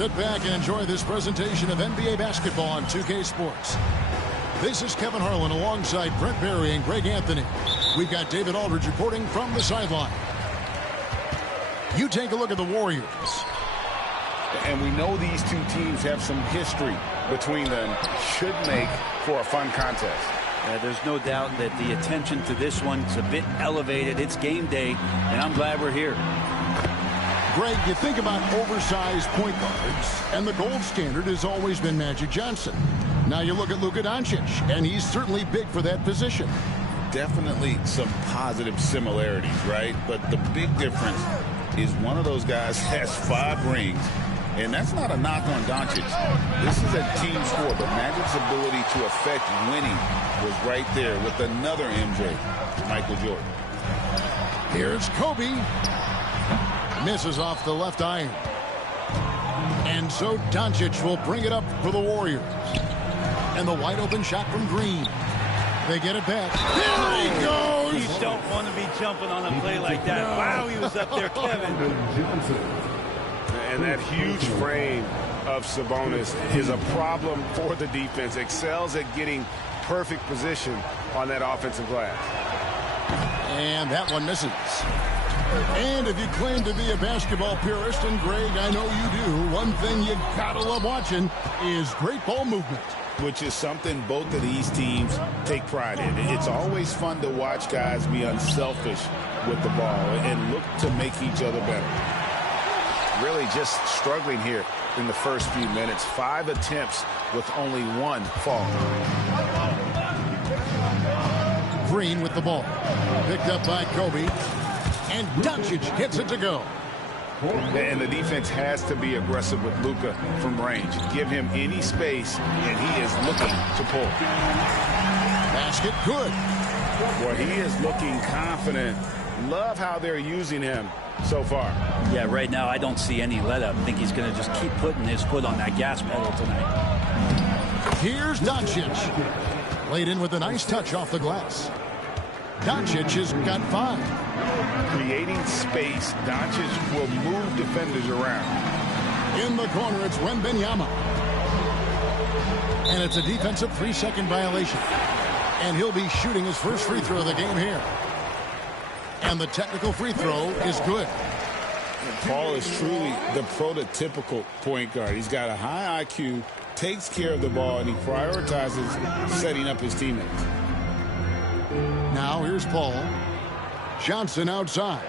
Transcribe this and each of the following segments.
Sit back and enjoy this presentation of NBA basketball on 2K Sports. This is Kevin Harlan alongside Brent Barry and Greg Anthony. We've got David Aldridge reporting from the sideline. You take a look at the Warriors. And we know these two teams have some history between them. Should make for a fun contest. There's no doubt that the attention to this one's a bit elevated. It's game day, and I'm glad we're here. Greg, you think about oversized point guards, and the gold standard has always been Magic Johnson. Now you look at Luka Doncic, and he's certainly big for that position. Definitely some positive similarities, right? But the big difference is one of those guys has 5 rings, and that's not a knock on Doncic. This is a team sport, but Magic's ability to affect winning was right there with another MJ, Michael Jordan. Here's Kobe. Misses off the left iron. And so Doncic will bring it up for the Warriors. And the wide open shot from Green. They get it back. There he goes! You don't want to be jumping on a play like that. Wow, he was up there, Kevin. And that huge frame of Sabonis is a problem for the defense. Excels at getting perfect position on that offensive glass. And that one misses. And if you claim to be a basketball purist, and Greg, I know you do, one thing you gotta love watching is great ball movement. Which is something both of these teams take pride in. It's always fun to watch guys be unselfish with the ball and look to make each other better. Really just struggling here in the first few minutes. 5 attempts with only 1 fall. Green with the ball. Picked up by Kobe. And Doncic gets it to go. And the defense has to be aggressive with Luka from range. Give him any space, and he is looking to pull. Basket good. Well, he is looking confident. Love how they're using him so far. Yeah, right now I don't see any let-up. I think he's going to just keep putting his foot on that gas pedal tonight. Here's Doncic. Laid in with a nice touch off the glass. Doncic has got 5. Creating space, Doncic will move defenders around. In the corner, it's Wembanyama. And it's a defensive 3-second violation. And he'll be shooting his first free throw of the game here. And the technical free throw is good. Paul is truly the prototypical point guard. He's got a high IQ, takes care of the ball, and he prioritizes setting up his teammates. Now here's Paul. Johnson outside.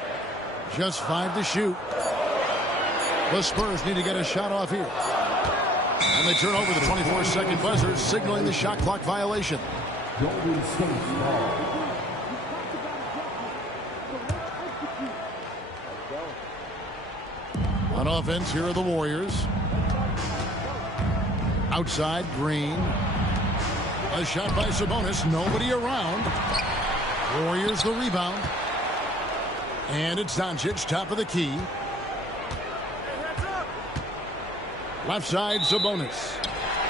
Just 5 to shoot. The Spurs need to get a shot off here. And they turn over the 24-second buzzer, signaling the shot clock violation. On offense, here are the Warriors. Outside, Green. A shot by Sabonis. Nobody around. Warriors the rebound. And it's Doncic, top of the key. Left side, Sabonis.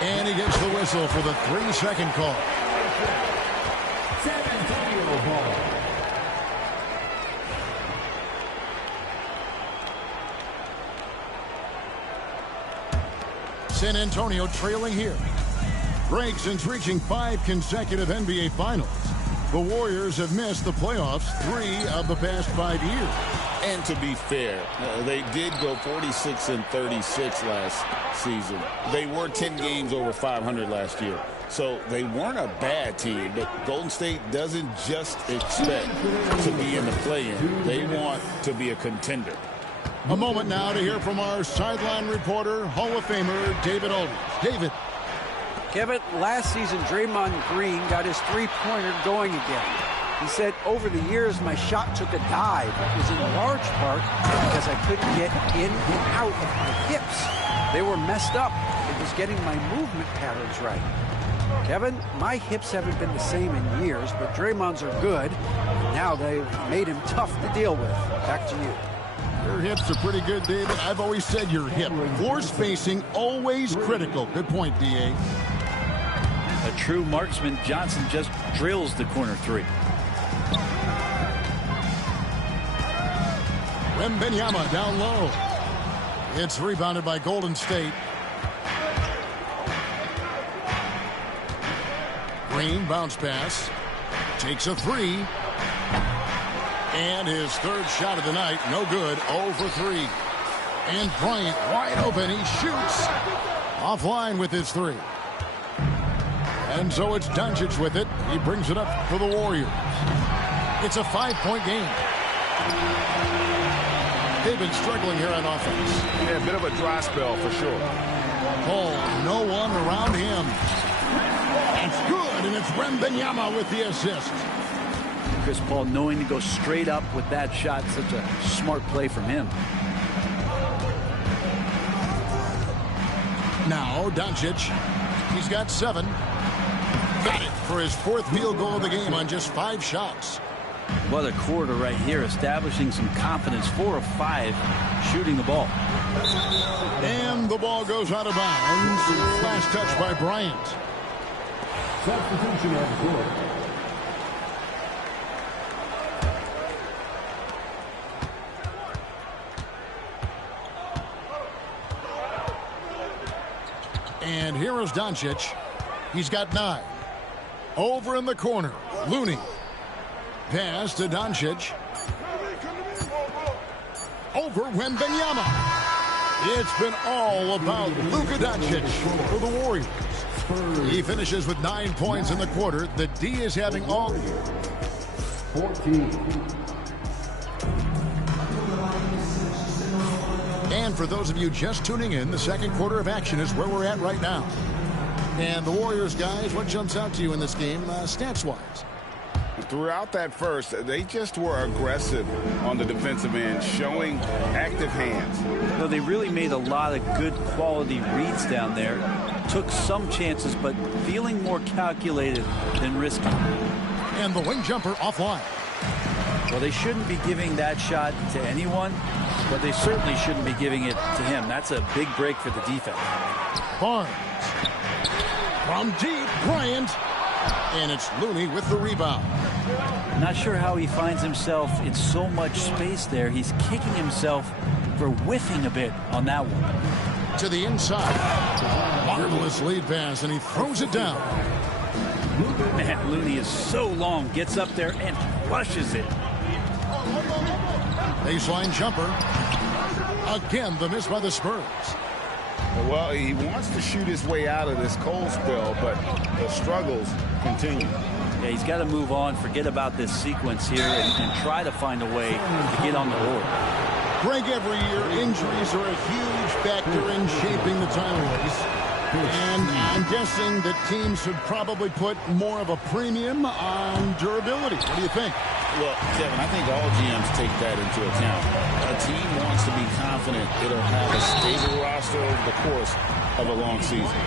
And he gets the whistle for the 3-second call. San Antonio ball. San Antonio trailing here. Greg, since reaching 5 consecutive NBA Finals, the Warriors have missed the playoffs 3 of the past 5 years. And to be fair, they did go 46-36 last season. They were 10 games over 500 last year. So they weren't a bad team, but Golden State doesn't just expect to be in the play-in. They want to be a contender. A moment now to hear from our sideline reporter, Hall of Famer David Aldridge. David. Kevin, last season, Draymond Green got his three-pointer going again. He said, over the years, my shot took a dive. It was in large part because I couldn't get in and out of my hips. They were messed up. It was getting my movement patterns right. Kevin, my hips haven't been the same in years, but Draymond's are good. And now they've made him tough to deal with. Back to you. Your hips are pretty good, David. I've always said your hip. Floor spacing, always critical. Good point, D.A. A true marksman, Johnson just drills the corner 3. Wembanyama down low. It's rebounded by Golden State. Green bounce pass. Takes a three. And his third shot of the night, no good, 0 for 3. And Bryant wide open, he shoots. Offline with his three. And so it's Doncic with it. He brings it up for the Warriors. It's a 5-point game. They've been struggling here on offense. Yeah, a bit of a dry spell for sure. Paul, no one around him. It's good, and it's Wembanyama with the assist. Chris Paul knowing to go straight up with that shot, such a smart play from him. Now Doncic, he's got 7. Got it for his 4th field goal of the game on just 5 shots. What a quarter right here, establishing some confidence. 4 of 5 shooting the ball. And the ball goes out of bounds. Last touch by Bryant. Substitution on the court. And here is Doncic. He's got 9. Over in the corner, Looney. Pass to Doncic. Over Wembanyama. It's been all about Luka Doncic for the Warriors. He finishes with 9 points in the quarter. The D is having all. 14. And for those of you just tuning in, the second quarter of action is where we're at right now. And the Warriors, guys, what jumps out to you in this game, stats-wise? Throughout that first, they just were aggressive on the defensive end, showing active hands. No, they really made a lot of good quality reads down there. Took some chances, but feeling more calculated than risky. And the wing jumper offline. Well, they shouldn't be giving that shot to anyone, but they certainly shouldn't be giving it to him. That's a big break for the defense. Barnes. From deep, Bryant. And it's Looney with the rebound. Not sure how he finds himself in so much space there. He's kicking himself for whiffing a bit on that one. To the inside. Marvelous lead pass, and he throws it down. Man, Looney is so long. Gets up there and flushes it. Baseline jumper. Again, the miss by the Spurs. Well, he wants to shoot his way out of this cold spell, but the struggles continue. Yeah, he's got to move on, forget about this sequence here, and try to find a way to get on the board. Greg, every year, injuries are a huge factor in shaping the title race. And I'm guessing that teams should probably put more of a premium on durability. What do you think? Well, Kevin, I think all GMs take that into account. A team wants to be confident it'll have a stable roster over the course of a long season.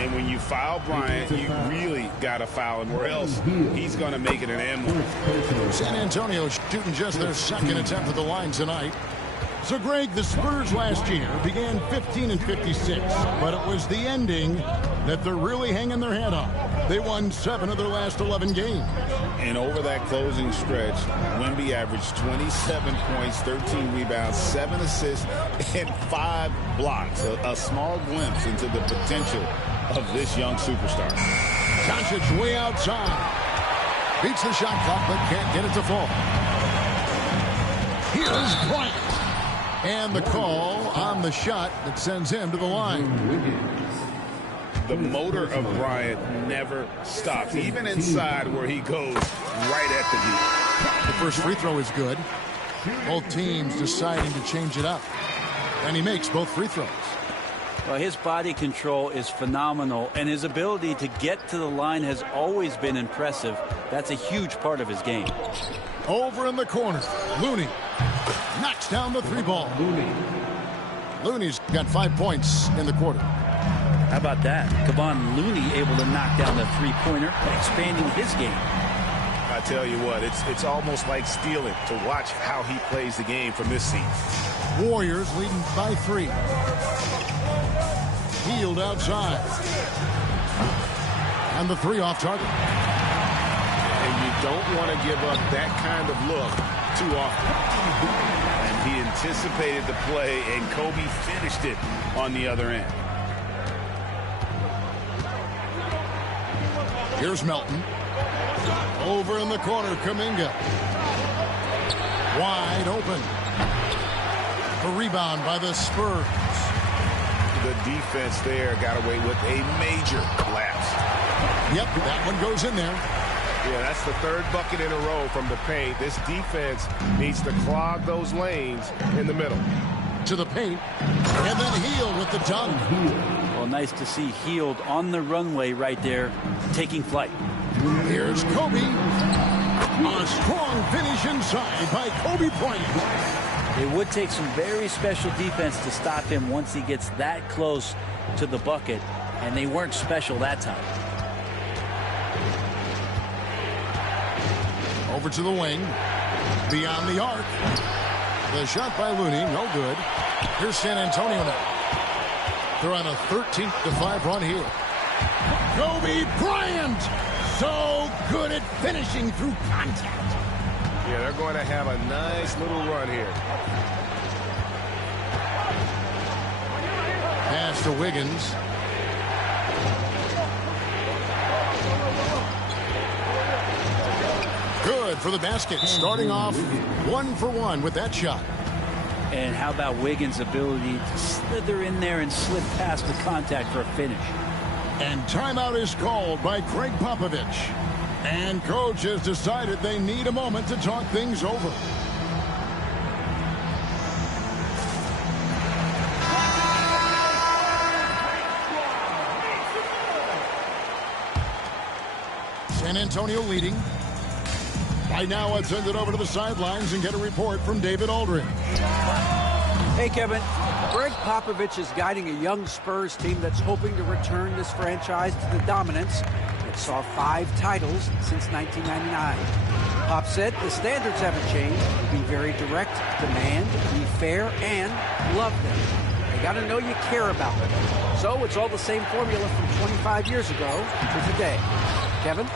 And when you foul Bryant, you really got to foul him, or else he's going to make it an M1. San Antonio shooting just their second attempt at the line tonight. So, Greg, the Spurs last year began 15-56, but it was the ending that they're really hanging their head on. They won 7 of their last 11 games. And over that closing stretch, Wemby averaged 27 points, 13 rebounds, 7 assists, and 5 blocks. A small glimpse into the potential of this young superstar. Doncic way outside. Beats the shot clock, but can't get it to fall. Here's Bryant. And the call on the shot that sends him to the line. The motor of Bryant never stops, even inside where he goes right at the hoop. The first free throw is good. Both teams deciding to change it up. And he makes both free throws. Well, his body control is phenomenal, and his ability to get to the line has always been impressive. That's a huge part of his game. Over in the corner, Looney knocks down the 3 ball. Looney's got 5 points in the quarter. How about that? Kevon Looney able to knock down the 3-pointer, expanding his game. I tell you what, it's almost like stealing to watch how he plays the game from this seat. Warriors leading by 3. Healed outside. And the 3 off target. And you don't want to give up that kind of look to too often. And he anticipated the play, and Kobe finished it on the other end. Here's Melton. Over in the corner, Kuminga. Wide open. A rebound by the Spurs. The defense there got away with a major lapse. Yep, that one goes in there. Yeah, that's the third bucket in a row from the paint. This defense needs to clog those lanes in the middle. To the paint, and then Hield with the dunk. Well, nice to see Hield on the runway right there, taking flight. Here's Kobe. A strong finish inside by Kobe Bryant. It would take some very special defense to stop him once he gets that close to the bucket, and they weren't special that time. Over to the wing. Beyond the arc. The shot by Looney, no good. Here's San Antonio now. They're on a 13-5 run here. Kobe Bryant! So good at finishing through contact. Yeah, they're going to have a nice little run here. Pass to Wiggins. Good for the basket. Starting off 1 for 1 with that shot. And how about Wiggins' ability to slither in there and slip past the contact for a finish. And timeout is called by Greg Popovich. And coach has decided they need a moment to talk things over. San Antonio leading. Right now, let's send it over to the sidelines and get a report from David Aldridge. Hey, Kevin. Greg Popovich is guiding a young Spurs team that's hoping to return this franchise to the dominance that saw 5 titles since 1999. Pop said the standards haven't changed. Be very direct, demand, be fair, and love them. They got to know you care about them. So it's all the same formula from 25 years ago to today. Kevin?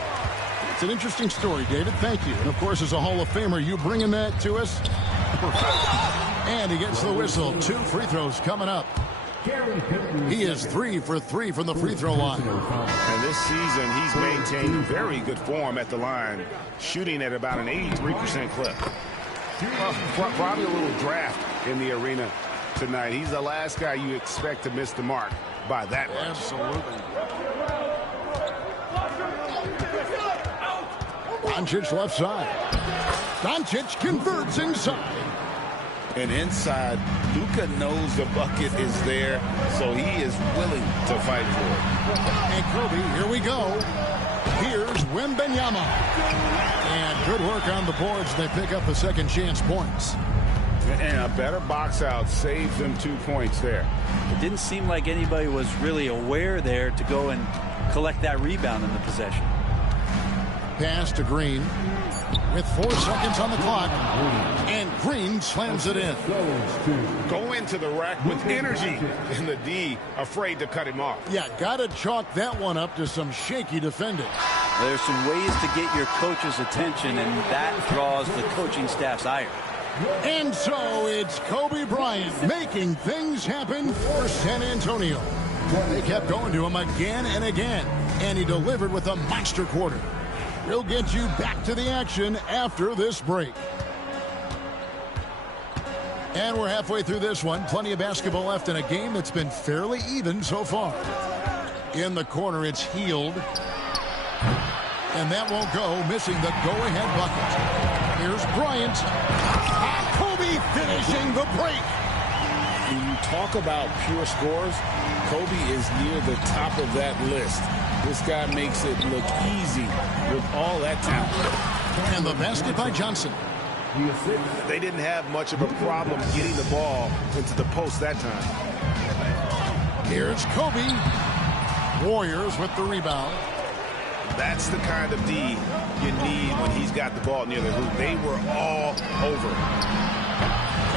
It's an interesting story, David. Thank you. And, of course, as a Hall of Famer, you bringing that to us? And he gets the whistle. 2 free throws coming up. He is 3 for 3 from the free throw line. And this season, he's maintained very good form at the line, shooting at about an 83% clip. Well, probably a little draft in the arena tonight. He's the last guy you expect to miss the mark by that much. Absolutely. Doncic left side. Doncic converts inside. And inside, Luka knows the bucket is there, so he is willing to fight for it. And Kobe, here we go. Here's Wembanyama. And good work on the boards. They pick up the second chance points. And a better box out saves them 2 points there. It didn't seem like anybody was really aware there to go and collect that rebound in the possession. Pass to Green with 4 seconds on the clock, and Green slams it in. Go into the rack with energy, and the D afraid to cut him off. Yeah, got to chalk that one up to some shaky defending. There's some ways to get your coach's attention, and that draws the coaching staff's ire. And so it's Kobe Bryant making things happen for San Antonio. They kept going to him again and again, and he delivered with a monster quarter. We'll get you back to the action after this break. And we're halfway through this one. Plenty of basketball left in a game that's been fairly even so far. In the corner, it's Hield. And that won't go, missing the go-ahead bucket. Here's Bryant. Kobe finishing the break. When you talk about pure scores, Kobe is near the top of that list. This guy makes it look easy with all that talent. And the basket by Johnson. They didn't have much of a problem getting the ball into the post that time. Here's Kobe. Warriors with the rebound. That's the kind of D you need when he's got the ball near the hoop. They were all over.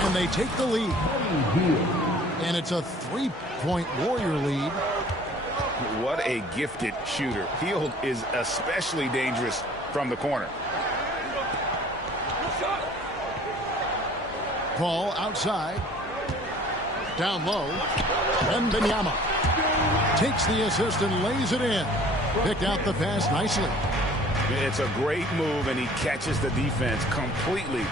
And they take the lead. And it's a 3-point Warrior lead. What a gifted shooter. Hield is especially dangerous from the corner. ball outside. Down low. Wembanyama takes the assist and lays it in. Picked out the pass nicely. It's a great move, and he catches the defense completely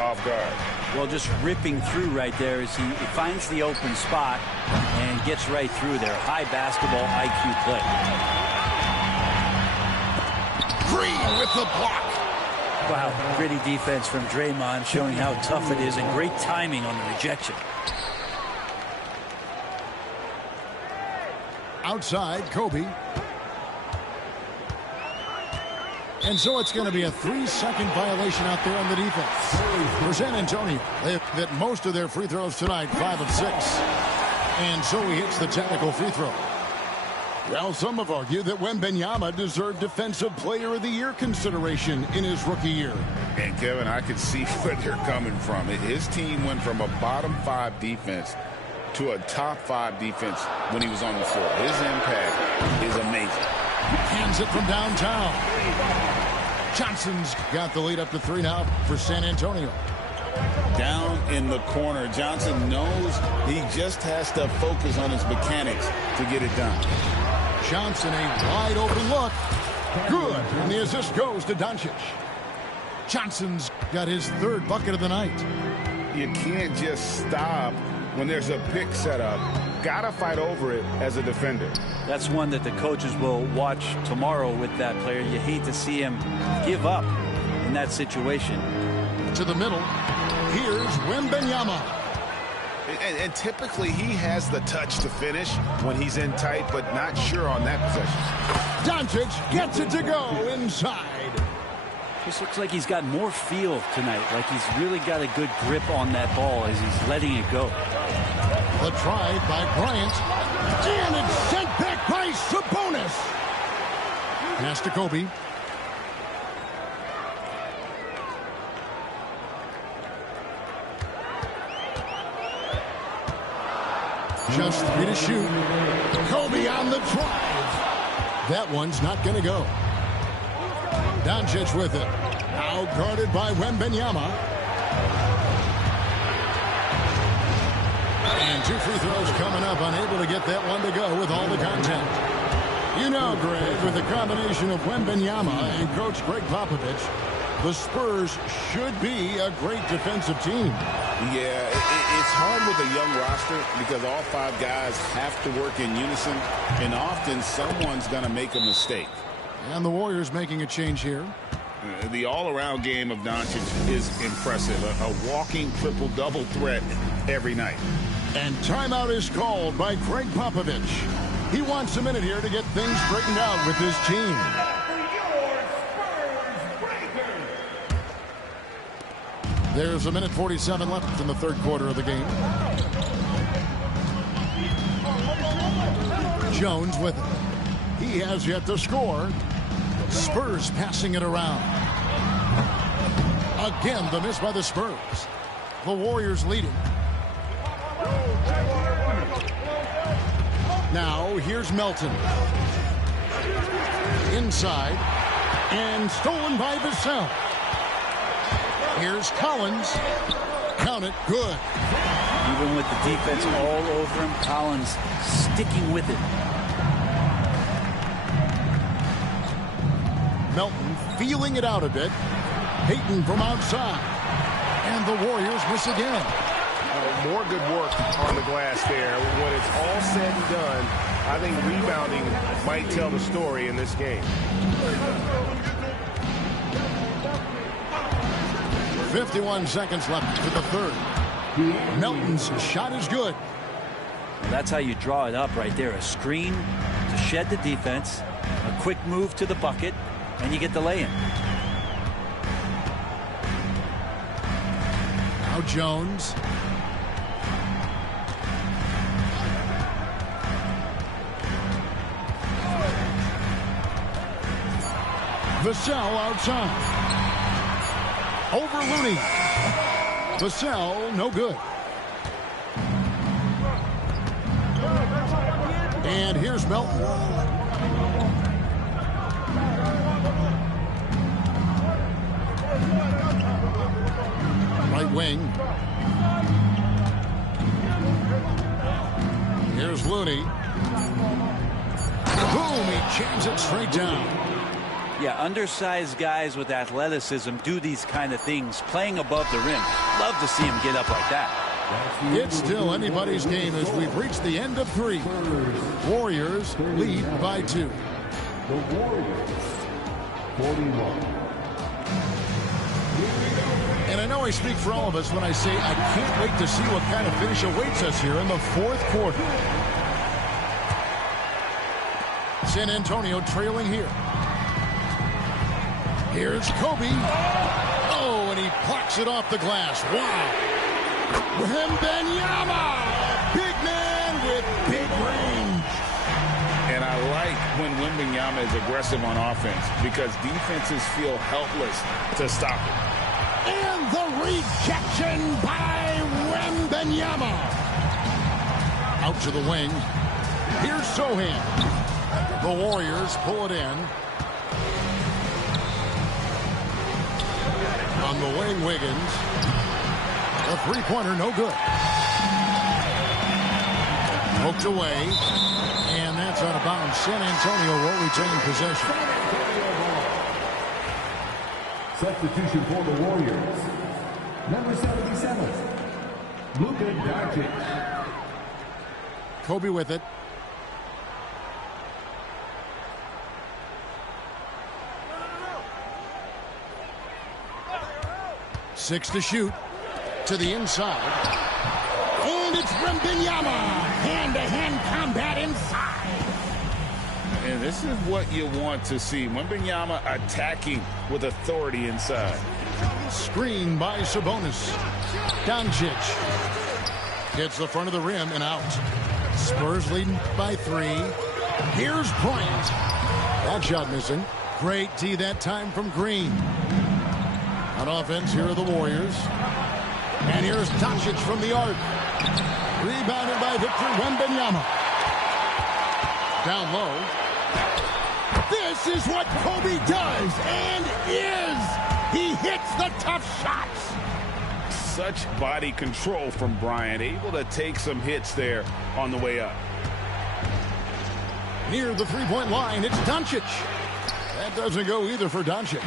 off guard. Well, just ripping through right there as he finds the open spot and gets right through there. High basketball IQ play. Green with the block. Wow, gritty defense from Draymond, showing how tough it is, and great timing on the rejection. Outside, Kobe. And so it's going to be a 3-second violation out there on the defense. For San Antonio, they have hit most of their free throws tonight, 5 of 6. And so he hits the technical free throw. Well, some have argued that Wembanyama deserved Defensive Player of the Year consideration in his rookie year. And, Kevin, I can see where they're coming from. His team went from a bottom 5 defense to a top 5 defense when he was on the floor. His impact is amazing. Hands it from downtown. Johnson's got the lead up to 3 now for San Antonio. Down in the corner, Johnson knows he just has to focus on his mechanics to get it done. Johnson, a wide open look. Good. And the assist goes to Doncic. Johnson's got his 3rd bucket of the night. You can't just stop when there's a pick set up. Gotta fight over it as a defender. That's one that the coaches will watch tomorrow with that player. You hate to see him give up in that situation. To the middle. Here's Wembanyama. And typically he has the touch to finish when he's in tight, but not sure on that possession. Doncic gets it to go inside. This looks like he's got more feel tonight, like he's really got a good grip on that ball as he's letting it go. The try by Bryant. And it's sent back by Sabonis. Pass to Kobe. Just 3 to shoot. Kobe on the drive. That one's not going to go. Doncic with it. Now guarded by Wembanyama. And 2 free throws coming up. Unable to get that one to go with all the contact. You know, Greg, with the combination of Wembanyama and Coach Greg Popovich, the Spurs should be a great defensive team. Yeah, it's hard with a young roster because all 5 guys have to work in unison, and often someone's going to make a mistake. And the Warriors making a change here. The all-around game of Doncic is impressive. A walking triple-double threat every night. And timeout is called by Greg Popovich. He wants a minute here to get things straightened out with his team. There's 1:47 left in the 3rd quarter of the game. Jones with it. He has yet to score. Spurs passing it around. Again, the miss by the Spurs. The Warriors leading. Now, here's Melton. Inside. And stolen by Vassell. Here's Collins. Count it. Good. Even with the defense all over him, Collins sticking with it. Melton feeling it out a bit. Payton from outside. And the Warriors miss again. More good work on the glass there. When it's all said and done, I think rebounding might tell the story in this game. 51 seconds left for the 3rd. Melton's shot is good. That's how you draw it up right there. A screen to shed the defense, a quick move to the bucket, and you get the lay-in. Now Jones. Vassell outside. Over Looney. Vassell, no good. And here's Melton. Right wing. Looney. Boom, he jams it straight down. Yeah, undersized guys with athleticism do these kind of things, playing above the rim. Love to see him get up like that. It's still anybody's game as we've reached the end of 3. Warriors lead by 2. The Warriors, 41. And I know I speak for all of us when I say I can't wait to see what kind of finish awaits us here in the 4th quarter. San Antonio trailing here. Here's Kobe. Oh, and he plucks it off the glass. Wow. Wembanyama, big man with big range. And I like when Wembanyama is aggressive on offense because defenses feel helpless to stop him. And the rejection by Wembanyama. Out to the wing. Here's Sohan. The Warriors pull it in. On the wing, Wiggins. A three-pointer, no good. Poked away. And that's out of bounds. San Antonio will retain possession. Substitution for the Warriors. Number 77, Luka Doncic. Kobe with it. Six to shoot. To the inside. And it's Wembanyama. Hand-to-hand combat inside. And this is what you want to see. Wembanyama attacking with authority inside. Screen by Sabonis. Doncic. Hits the front of the rim and out. Spurs leading by 3. Here's Bryant. That shot missing. Great D that time from Green. On offense, here are the Warriors. And here's Doncic from the arc. Rebounded by Victor Wembanyama. Down low. This is what Kobe does and is. He hits the tough shots. Such body control from Bryant, able to take some hits there on the way up. Near the three-point line, it's Doncic. That doesn't go either for Doncic.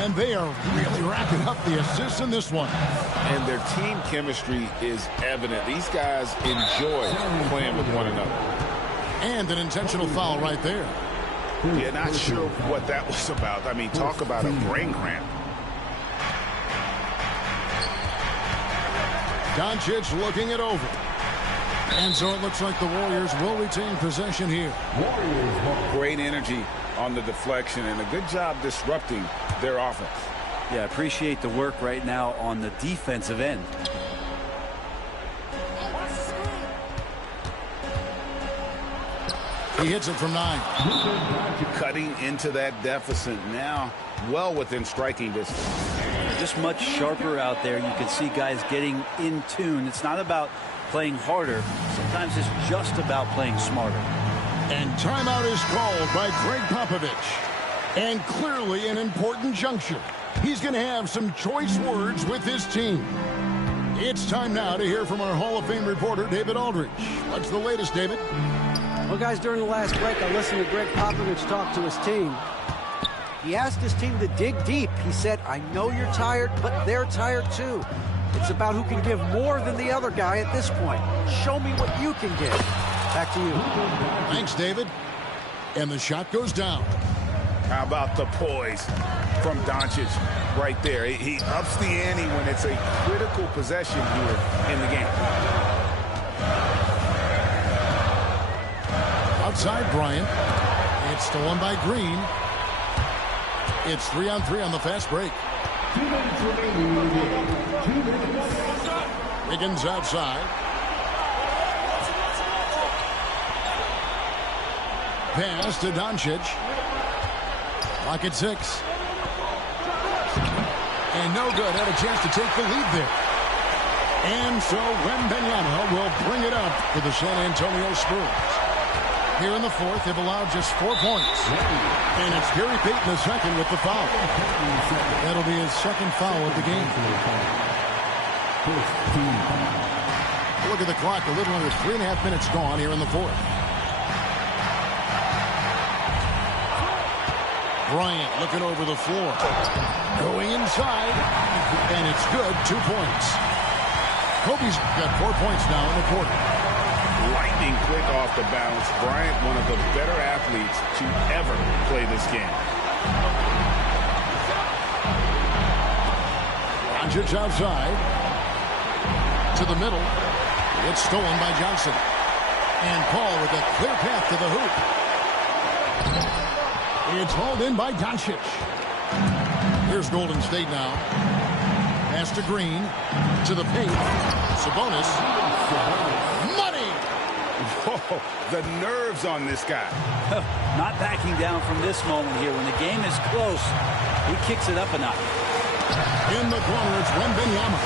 And they are really racking up the assists in this one. And their team chemistry is evident. These guys enjoy playing with one another. And an intentional foul right there. Yeah, not sure what that was about. I mean, talk about a brain cramp. Doncic looking it over. And so it looks like the Warriors will retain possession here. Great energy on the deflection and a good job disrupting their offense. Yeah, appreciate the work right now on the defensive end. He hits it from 9. Cutting into that deficit now, well within striking distance. Just much sharper out there. You can see guys getting in tune. It's not about playing harder. Sometimes it's just about playing smarter. And timeout is called by Greg Popovich. And clearly an important juncture. He's going to have some choice words with his team. It's time now to hear from our Hall of Fame reporter, David Aldridge. What's the latest, David? Well, guys, during the last break, I listened to Greg Popovich talk to his team. He asked his team to dig deep. He said, I know you're tired, but they're tired too. It's about who can give more than the other guy at this point. Show me what you can give. Back to you. Thanks, David. And the shot goes down. How about the poise from Doncic right there? He ups the ante when it's a critical possession here in the game. Outside Bryant. It's stolen by Green. It's 3-on-3 on the fast break. 2 minutes remaining in the game. 2 minutes. Wiggins outside. Pass to Doncic. Clock at 6. And no good. Had a chance to take the lead there. And so Wembanyama will bring it up for the San Antonio Spurs. Here in the fourth, they've allowed just 4 points. And it's Gary Payton II with the foul. That'll be his second foul of the game. Look at the clock. A little under 3.5 minutes gone here in the fourth. Bryant looking over the floor. Going inside. And it's good. 2 points. Kobe's got 4 points now in the quarter. Lightning quick off the bounce. Bryant, one of the better athletes to ever play this game. Doncic outside. To the middle. It's stolen by Johnson. And Paul with a clear path to the hoop. It's hauled in by Doncic. Here's Golden State now. Pass to Green. To the paint. Sabonis. Money! Whoa, the nerves on this guy. Not backing down from this moment here. When the game is close, he kicks it up a notch. In the corner, it's Wembanyama.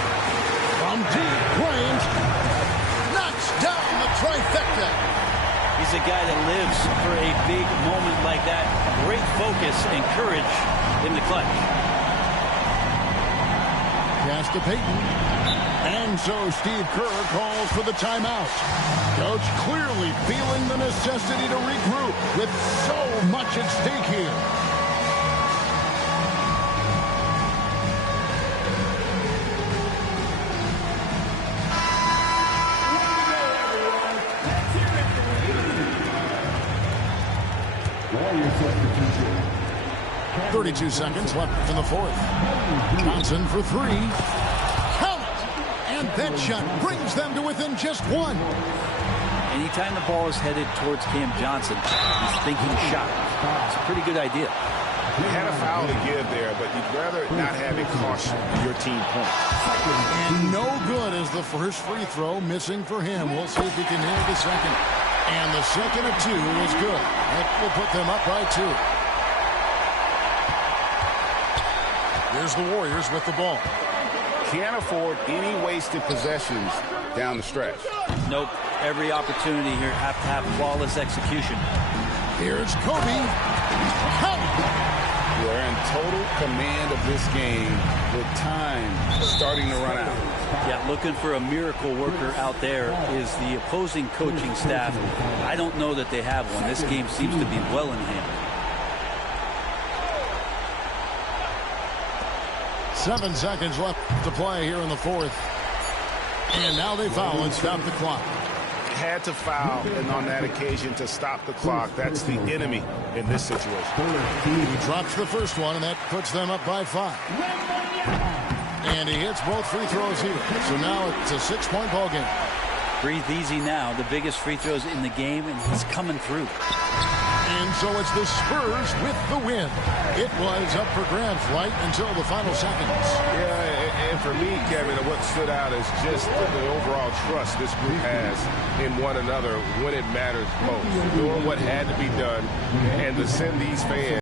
From deep, Bryant knocks down the trifecta. He's a guy that lives for a big moment like that. Great focus and courage in the clutch. Pass to Payton. And so Steve Kerr calls for the timeout. Coach clearly feeling the necessity to regroup with so much at stake here. Warrior substitution. 32 seconds left in the fourth. Johnson for three. Count! And that shot brings them to within just one. Anytime the ball is headed towards Cam Johnson, he's thinking shot. It's a pretty good idea. You had a foul to give there, but you'd rather not have it cost your team points. And no good as the first free throw missing for him. We'll see if he can hit the second. And the second of two is good. That will put them up by 2. Here's the Warriors with the ball. Can't afford any wasted possessions down the stretch. Nope. Every opportunity here have to have flawless execution. Here's Kobe. Count! We're in total command of this game with time starting to run out. Yeah, looking for a miracle worker out there is the opposing coaching staff. I don't know that they have one. This game seems to be well in hand. 7 seconds left to play here in the fourth. And now they foul and stop the clock. Had to foul, and on that occasion to stop the clock. That's the enemy in this situation. He drops the first one, and that puts them up by 5. And he hits both free throws here. So now it's a 6-point ball game. Breathe easy now. The biggest free throws in the game, and he's coming through. And so it's the Spurs with the win. It was up for grabs right until the final seconds. Yeah, and for me, Kevin, what stood out is just the overall trust this group has in one another when it matters most. Doing what had to be done and to send these fans